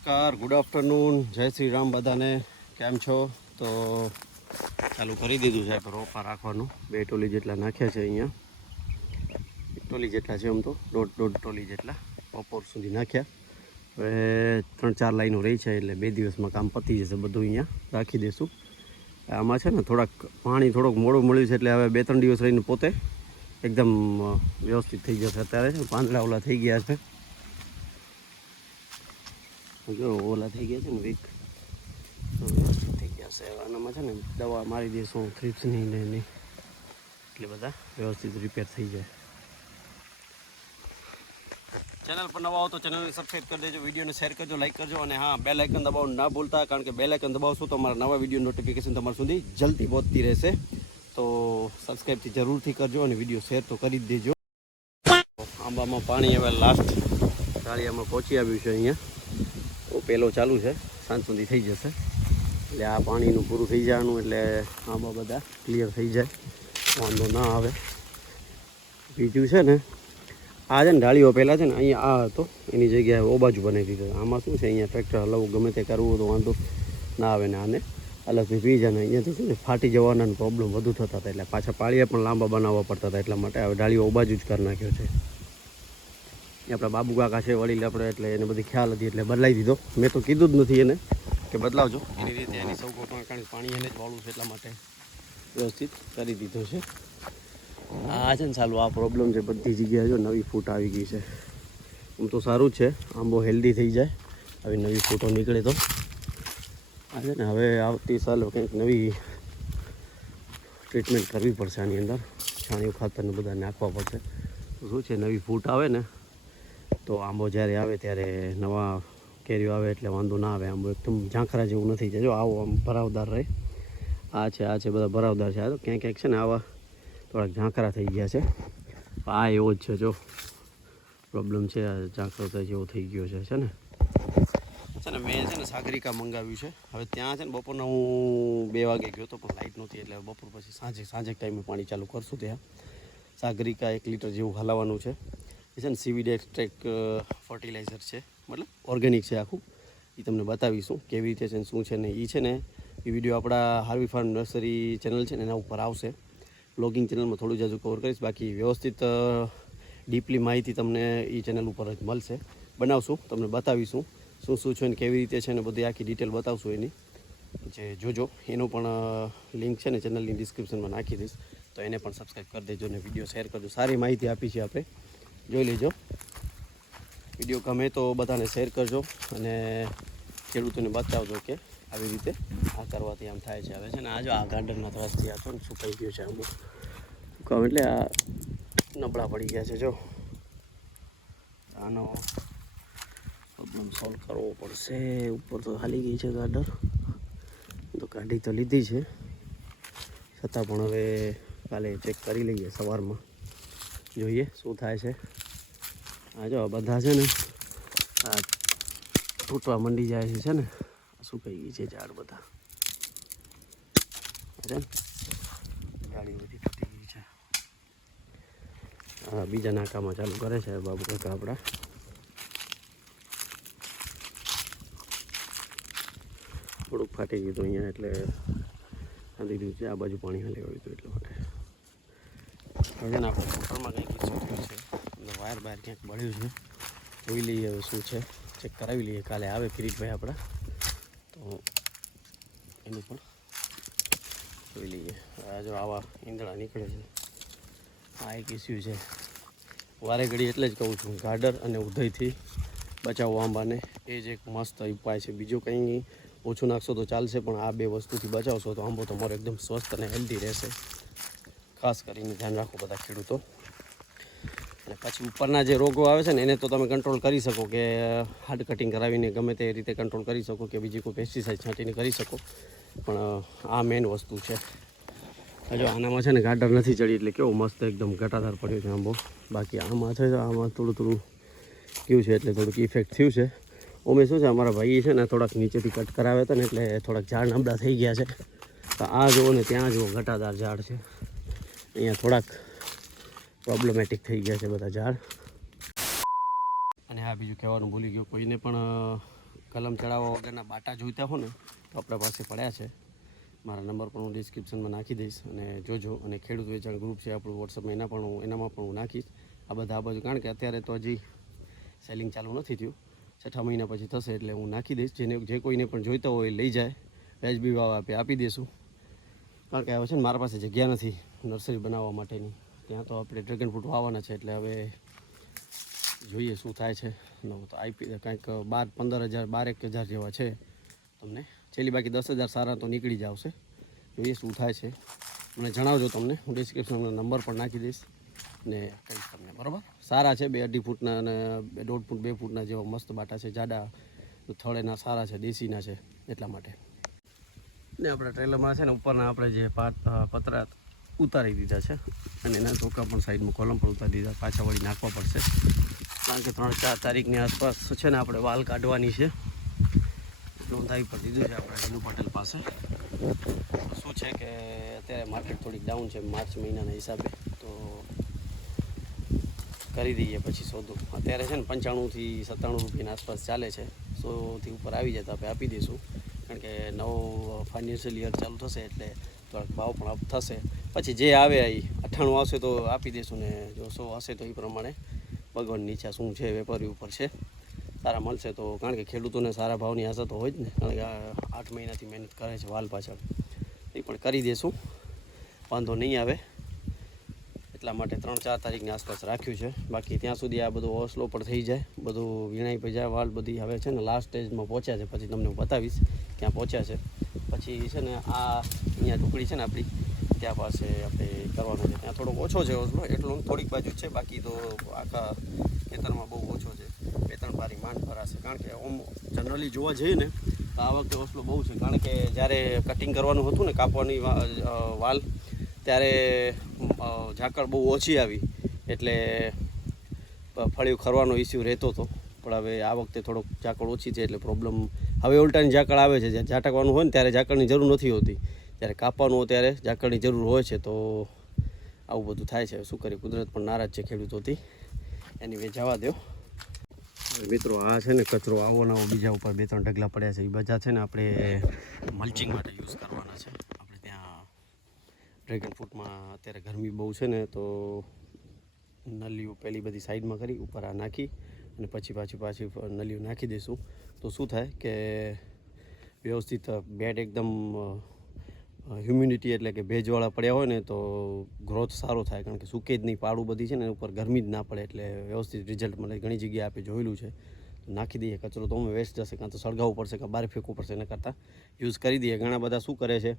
નમસ્કાર, good afternoon, જય શ્રી રામ બધાને. કેમ છો? તો ચાલુ કરી દીધું છે રોપા રાખવાનું. 2 ટોલી જેટલા નાખ્યા છે અહીંયા. 1 ટોલી જેટલા છે આમ તો, દોઢ ટોલી જેટલા બપોર સુધી નાખ્યા. હવે 3-4 લાઈનો રહી છે એટલે 2 દિવસમાં કામ પતી જશે. બધું અહીંયા રાખી દઈશું. આમાં છે ને પાણી થોડુંક મોડું મળ્યું છે એટલે હવે 2-3 દિવસ રહીને પોતે એકદમ વ્યવસ્થિત થઈ જશે. અત્યારે છે પાંદડા ઓલા થઈ ગયા છે, જો ઓલા થઈ ગયા છે ને વીક, તો વ્યવસ્થિત થઈ ગયા છે. આનામાં છે ને દવા મારી દઈશું થ્રિપ્સની ને એની, એટલે બધા વ્યવસ્થિત રિપેર થઈ જાય. ચેનલ પર નવા હો તો ચેનલને સબસ્ક્રાઈબ કરી દેજો, વિડીયોને શેર કરજો, લાઈક કરજો, અને હા, બેલ આઇકન દબાવવાનું ના ભૂલતા, કારણ કે બેલ આઇકન દબાવશો તો અમારા નવા વિડીયો નોટિફિકેશન તમારા સુધી જલ્દી પહોંચતી રહેશે. તો સબસ્ક્રાઈબથી જરૂરથી કરજો અને વિડીયો શેર તો કરી જ દેજો. આંબામાં પાણી હવે લાસ્ટ ડાળિયામાં પહોંચી આવ્યું છે. અહીંયા તો પહેલો ચાલુ છે, સાંજ સુધી થઈ જશે. એટલે આ પાણીનું પૂરું થઈ જવાનું એટલે આંબા બધા ક્લિયર થઈ જાય, વાંધો ના આવે. બીજું છે ને, આ છે ને ડાળીઓ પહેલાં છે ને અહીંયા આ હતો, એની જગ્યાએ ઓ બાજુ બનાવી દીધો. આમાં શું છે, અહીંયા ટ્રેક્ટર હલાવવું ગમે તે કરવું તો વાંધો ના આવે ને આને અલગથી પી જાય ને. અહીંયાથી શું છે, ફાટી જવાના પ્રોબ્લેમ વધુ થતા હતા, એટલે પાછા પાળિયા પણ લાંબા બનાવવા પડતા હતા. એટલા માટે હવે ડાળીઓ ઓ બાજુ જ કરી નાખ્યો છે. આપણા બાબુ કાકા છે વડીલ આપણે, એટલે એને બધી ખ્યાલ હતી એટલે બદલાવી દીધો. મેં તો કીધું જ નથી એને કે બદલાવજો, એની રીતે એની સૌ કારણ પાણી એને જ વાળું છે એટલા માટે વ્યવસ્થિત કરી દીધો છે. આ છે ને સાલું આ પ્રોબ્લેમ છે બધી જગ્યાએ. જો નવી ફૂટ આવી ગઈ છે. આમ તો સારું જ છે, આંબો હેલ્ધી થઈ જાય આવી નવી ફૂટો નીકળે તો. આ છે ને હવે આવતી સાલ કંઈક નવી ટ્રીટમેન્ટ કરવી પડશે આની અંદર, છાણિયું ખાતરને બધા નાખવા પડશે. શું છે, નવી ફૂટ આવે ને તો આંબો જ્યારે આવે ત્યારે નવા કેરીઓ આવે એટલે વાંધો ના આવે. આંબો એકદમ ઝાંખરા જેવું નથી જાય. જો આવો આમ ભરાવદાર રહે. આ છે બધા ભરાવદાર છે. આ તો ક્યાંક છે ને આવા થોડાક ઝાંખરા થઈ ગયા છે. આ એવો જ છે, જો પ્રોબ્લેમ છે, આ ઝાંખરો જેવો થઈ ગયો છે ને. મેં છે ને સાગરિકા મંગાવ્યું છે. હવે ત્યાં છે ને બપોરના હું 2 વાગે ગયો હતો પણ લાઇટ નહોતી, એટલે બપોર પછી સાંજે ટાઈમે પાણી ચાલુ કરશું. ત્યાં સાગરિકા 1 લીટર જેવું હલાવવાનું છે. એ છે ને સીવીડ એક્સ્ટ્રેક્ટ ફર્ટિલાઇઝર છે, મતલબ ઓર્ગેનિક છે આખું. એ તમને બતાવીશું કેવી રીતે છે ને શું છે ને. એ છે ને એ વિડીયો આપણા હાર્વી ફાર્મ નર્સરી ચેનલ છે ને એના ઉપર આવશે. બ્લોગિંગ ચેનલમાં થોડું જાજુ કવર કરીશ, બાકી વ્યવસ્થિત ડીપલી માહિતી તમને એ ચેનલ ઉપર જ મળશે. બનાવશું, તમને બતાવીશું શું છે ને કેવી રીતે છે ને બધી આખી ડિટેલ બતાવશું એની. જે જોજો એનું પણ લિંક છે ને ચેનલની ડિસ્ક્રિપ્શનમાં નાખી દઈશ, તો એને પણ સબસ્ક્રાઈબ કરી દેજો અને વિડીયો શેર કરજો. સારી માહિતી આપી છે આપણે, જોઈ લેજો. વિડીયો ગમે તો બધાને શેર કરજો અને ખેડૂતોને બતાવજો કે આવી રીતે આ કરવાથી આમ થાય છે. હવે છે ને આ જો આ ગાર્ડનના ત્રાસથી આ તો સુકાઈ ગયો છે આંબો. સુકાવ એટલે આ નબળા પડી ગયા છે. જો આનો પ્રોબ્લેમ સોલ્વ કરવો પડશે. ઉપર તો હાલી ગઈ છે ગાર્ડર, તો કાઢી તો લીધી છે, છતાં પણ હવે કાલે ચેક કરી લઈએ સવારમાં, જોઈએ શું થાય છે. આ જો બધા છે ને આ તૂટવા મંડી જાય છે ને, સુકાઈ ગઈ છે ઝાડ બધા. ડાળી બધી તૂટી ગઈ છે. હા, બીજા નાકામાં ચાલુ કરે છે બાબુ કાકા આપણા. થોડુંક ફાટી ગયું હતું અહીંયા એટલે ખાલી રહ્યું છે. આ બાજુ પાણી હાલી આવ્યું હતું એટલા માટે. હવે ને આપણે મોટરમાં કંઈક ઇસ્યુ થયું છે, વાયર બહાર ક્યાંક બળ્યું છે. જોઈ લઈએ હવે શું છે, ચેક કરાવી લઈએ. કાલે આવે કિરીટભાઈ આપણા તો એનું પણ જોઈ લઈએ. આ જો આવા ઈંદડા નીકળે છે, આ એક ઇસ્યુ છે. વારે ઘડી એટલે જ કહું છું, ગાર્ડર અને ઉધઈથી બચાવો આંબાને, એ જ એક મસ્ત ઉપાય છે. બીજું કંઈ ઓછું નાખશો તો ચાલશે, પણ આ 2 વસ્તુથી બચાવશો તો આંબો તમારો એકદમ સ્વસ્થ અને હેલ્ધી રહેશે. ખાસ કરીને ધ્યાન રાખો બધા ખેડૂતો. અને પછી ઉપરના જે રોગો આવે છે ને એને તો તમે કંટ્રોલ કરી શકો, કે હાર્ડ કટિંગ કરાવીને ગમે તે રીતે કંટ્રોલ કરી શકો, કે બીજી કોઈ પેસ્ટિસાઇડ છાંટીને કરી શકો. પણ આ મેઇન વસ્તુ છે. જો આનામાં છે ને ગાર્ડર નથી ચડી એટલે કેવો મસ્ત એકદમ ઘટાદાર પડ્યો છે આંબો. બાકી આમાં છે, આમાં થોડું ગયું છે એટલે થોડુંક ઇફેક્ટ થયું છે. ઓમે શું છે, અમારા ભાઈએ છે ને થોડાક નીચેથી કટ કરાવ્યા હતા ને એટલે થોડાક ઝાડ નબળા થઈ ગયા છે. તો આ જુઓ ને ત્યાં જુઓ ઘટાદાર ઝાડ છે. અહીંયા થોડાક પ્રોબ્લેમેટિક થઈ ગયા છે બધા ઝાડ. અને હા, બીજું કહેવાનું ભૂલી ગયો, કોઈને પણ કલમ ચડાવવા વગરના બાટા જોઈતા હો ને તો આપણા પાસે પડ્યા છે. મારા નંબર પણ હું ડિસ્ક્રિપ્શનમાં નાખી દઈશ અને જોજો. અને ખેડૂત વેચાણ ગ્રુપ છે આપણું વોટ્સઅપમાં, એનામાં પણ હું નાખીશ આ બાજુ, કારણ કે અત્યારે તો હજી સેલિંગ ચાલુ નથી થયું. 6 મહિના પછી થશે એટલે હું નાખી દઈશ. જે કોઈને પણ જોઈતા હોય લઈ જાય, વ્યાજબી ભાવ આપી દઈશું. કારણ કે હવે છે ને મારા પાસે જગ્યા નથી નર્સરી બનાવવા માટેની. ત્યાં તો આપણે ડ્રેગન ફ્રૂટ વાવવાના છે એટલે હવે જોઈએ શું થાય છે. તો કંઈક 12-15,000 જેવા છે તમને છેલ્લી, બાકી 10,000 સારા તો નીકળી જ આવશે. જોઈએ શું થાય છે, મને જણાવજો. તમને હું ડિસ્ક્રિપ્શનમાં નંબર પણ નાખી દઈશ ને કહીશ તમને, બરાબર. સારા છે, 2-2.5 ફૂટના અને 1.5 ફૂટ 2 ફૂટના જેવા મસ્ત બાટા છે, જાડા થળેના સારા છે, દેશીના છે, એટલા માટે. ને આપણા ટ્રેલરમાં છે ને ઉપરના આપણે જે પતરા ઉતારી દીધા છે અને એના ચોખા પણ સાઈડમાં કોલમ પણ ઉતારી દીધા. પાછા વળી નાખવા પડશે કારણ કે 3-4 તારીખની આસપાસ છે ને આપણે વાલ કાઢવાની છે. નોંધાવી પર દીધું છે આપણે હિન્દુ પટેલ પાસે. શું છે કે અત્યારે માર્કેટ થોડીક ડાઉન છે માર્ચ મહિનાના હિસાબે, તો કરી દઈએ પછી સોદું. અત્યારે છે ને 95 થી 97 રૂપિયાની આસપાસ ચાલે છે. 100થી ઉપર આવી જાય તો આપણે આપી દઈશું, કારણ કે નવો ફાઇનાન્શિયલ યર ચાલુ થશે એટલે થોડાક ભાવ પણ અપ થશે. પછી જે આવે એ 98 આવશે તો આપી દઈશું ને જો 100 હશે તો એ પ્રમાણે ભગવાનની ઈચ્છા શું છે, વેપારી ઉપર છે. સારા મળશે તો, કારણ કે ખેડૂતોને સારા ભાવની આશા તો હોય જ ને, કારણ કે 8 મહિનાથી મહેનત કરે છે વાલ પાછળ. એ પણ કરી દઈશું, વાંધો નહીં આવે. એટલા માટે 3-4 તારીખની આસપાસ રાખ્યું છે. બાકી ત્યાં સુધી આ બધું ઓવરફ્લો પણ થઈ જાય, બધું વીણાઈ પર જાય, વાલ બધી હવે છે ને લાસ્ટ સ્ટેજમાં પહોંચ્યા છે. પછી તમને હું બતાવીશ ક્યાં પહોંચ્યા છે. પછી છે ને આ અહીંયા ટુકડી છે ને આપણી ત્યાં પાસે આપણે કરવાનું છે. ત્યાં થોડોક ઓછો છે ઓવરફ્લો, એટલું થોડીક બાજુ છે, બાકી તો આખા ખેતરમાં બહુ ઓછો છે. 2-3 પારી માંડ ભરાશે, કારણ કે ઓમ જનરલી જોવા જઈએ ને તો આ વખતે ઓવરફ્લો બહુ છે. કારણ કે જ્યારે કટિંગ કરવાનું હતું ને, કાપવાની વાલ, ત્યારે ઝાકળ બહુ ઓછી આવી એટલે ફળિયું ખરવાનો ઇસ્યુ રહેતો હતો. પણ હવે આ વખતે થોડોક ઝાકળ ઓછી છે એટલે પ્રોબ્લેમ. હવે ઉલટાની ઝાકળ આવે છે. જ્યારે ઝાટકવાનું હોય ને ત્યારે ઝાકળની જરૂર નથી હોતી, જ્યારે કાપવાનું હોય ત્યારે ઝાકળની જરૂર હોય છે. તો આવું બધું થાય છે. શું કરીએ, કુદરત પણ નારાજ છે ખેડૂતોથી. એની વે જવા દો. મિત્રો આ છે ને કચરો આવો નવો બીજા ઉપર 2-3 ઢગલા પડ્યા છે. એ બધા છે ને આપણે મલ્ચિંગ માટે યુઝ કરવાના છે. આપણે ત્યાં ડ્રેગન ફ્રૂટમાં અત્યારે ગરમી બહુ છે ને, તો નલીઓ પહેલી બધી સાઈડમાં કરી ઉપર આ નાખી અને પછી પાછી નલીઓ નાખી દઈશું. તો શું થાય કે વ્યવસ્થિત બેડ એકદમ હ્યુમિડિટી એટલે કે ભેજવાળા પડ્યા હોય ને તો ગ્રોથ સારો થાય. કારણ કે સૂકે જ નહીં, પાડું બધી છે ને ઉપર ગરમી જ ના પડે એટલે વ્યવસ્થિત રિઝલ્ટ મળે. ઘણી જગ્યાએ આપણે જોયેલું છે. તો નાખી દઈએ કચરો, તો અમે વેસ્ટ જશે, કાં તો સળગાવવું પડશે, કાં બહાર ફેંકવું પડશે. એના કરતાં યુઝ કરી દઈએ. ઘણા બધા શું કરે છે,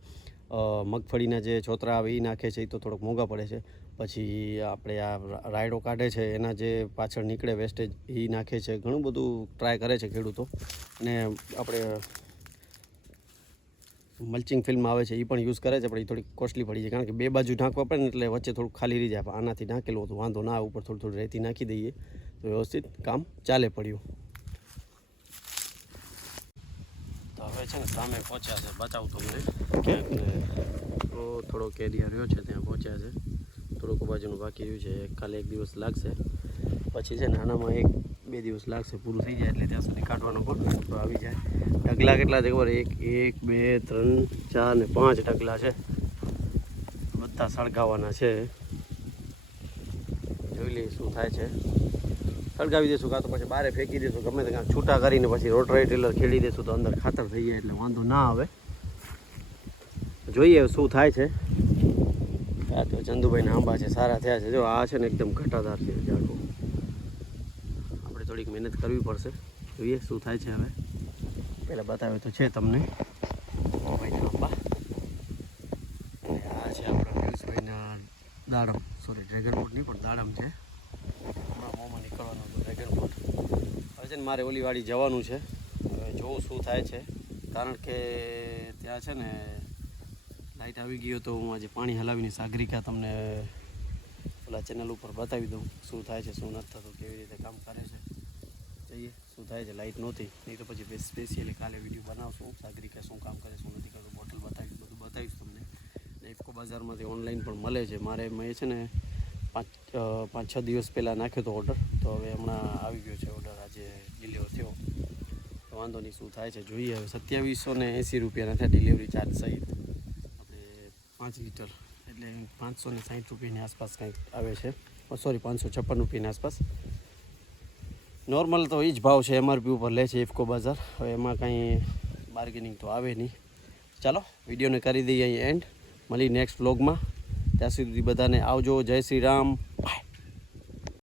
મગફળીના જે છોતરા આવે એ નાખે છે, એ તો થોડોક મોંઘા પડે છે. પછી આપણે આ રાયડો કાઢે છે એના જે પાછળ નીકળે વેસ્ટેજ એ નાખે છે. ઘણું બધું ટ્રાય કરે છે ખેડૂતો. અને આપણે મલ્ચિંગ ફિલ્મ આવે છે એ પણ યુઝ કરે છે, પણ એ થોડીક કોસ્ટલી પડી જાય, કારણ કે 2 બાજુ ઢાંકવા પડે ને એટલે વચ્ચે થોડુંક ખાલી રહી જાય. આનાથી ઢાંકેલું હતું વાંધો ના આવે, ઉપર થોડું રેતી નાખી દઈએ તો વ્યવસ્થિત કામ ચાલે પડ્યું. તો હવે છે ને સામે પહોંચ્યા છે, બતાવું તમને ક્યાંક ને તો થોડોક એરિયા રહ્યો છે ત્યાં પહોંચ્યા છે. થોડુંક બાજુનું બાકી રહ્યું છે. કાલે 1 દિવસ લાગશે, પછી છે ને આનામાં 1-2 દિવસ લાગશે, પૂરું થઈ જાય એટલે ત્યાં સુધી કાઢવાનો પણ તો આવી જાય. ઢગલા કેટલા છે ખબર? 1, 2, 3, 4 ને 5 ઢગલા છે. બધા સળગાવવાના છે. જોઈ લઈએ શું થાય છે. સળગાવી દઈશું, કાં તો પછી બહાર ફેંકી દઈશું, ગમે તે કાંક છૂટા કરીને પછી રોટરી ખેડી દઈશું તો અંદર ખાતર થઈ જાય એટલે વાંધો ના આવે. જોઈએ શું થાય છે. આ તો ચંદુભાઈના આંબા છે, સારા થયા છે. જો આ છે ને એકદમ ઘટાદાર છે ઝાડવું. આપણે થોડીક મહેનત કરવી પડશે. જોઈએ શું થાય છે. હવે પહેલાં બતાવે તો છે તમને ભાઈના આંબા. આ છે આપણા પિયુષભાઈના દાડમ, સોરી ડ્રેગન ફ્રૂટ નહીં પણ દાડમ છે. હમણાં મોંમાં નીકળવાનું હતું ડ્રેગન ફ્રૂટ. હવે છે ને મારે ઓલી વાડી જવાનું છે. હવે જોવું શું થાય છે, કારણ કે ત્યાં છે ને લાઇટ આવી ગયો તો હું આજે પાણી હલાવીને સાગરિકા તમને ઓલા ચેનલ ઉપર બતાવી દઉં શું થાય છે, શું નથી થતું, કેવી રીતે કામ કરે છે. જઈએ શું થાય છે. લાઇટ નહોતી, નહીં તો પછી સ્પેશિયલી કાલે વિડીયો બનાવશું સાગરિકા શું કામ કરે, શું નથી કરતું, બોટલ બતાવીશ, બધું બતાવીશ તમને. ઇફકો બજારમાંથી ઓનલાઈન પણ મળે છે. મેં છે ને 5-6 દિવસ પહેલાં નાખ્યો હતો ઓર્ડર, તો હવે હમણાં આવી ગયો છે ઓર્ડર, આજે ડિલિવર થયો. વાંધો નહીં શું થાય છે જોઈએ. હવે 2780 રૂપિયાના થયા ડિલિવરી ચાર્જ સહિત. આપણે 5 લીટર એટલે 560 રૂપિયાની આસપાસ કંઈક આવે છે. સોરી 556 રૂપિયાની આસપાસ. નોર્મલ તો એ જ ભાવ છે, MRP ઉપર લે છે ઇફકો બજાર. હવે એમાં કંઈ બાર્ગેનિંગ તો આવે નહીં. ચાલો વિડીયોને કરી દઈએ અહીં એન્ડ. મળી નેક્સ્ટ વ્લોગમાં. ત્યાં સુધી બધાને આવજો. જય શ્રી રામ.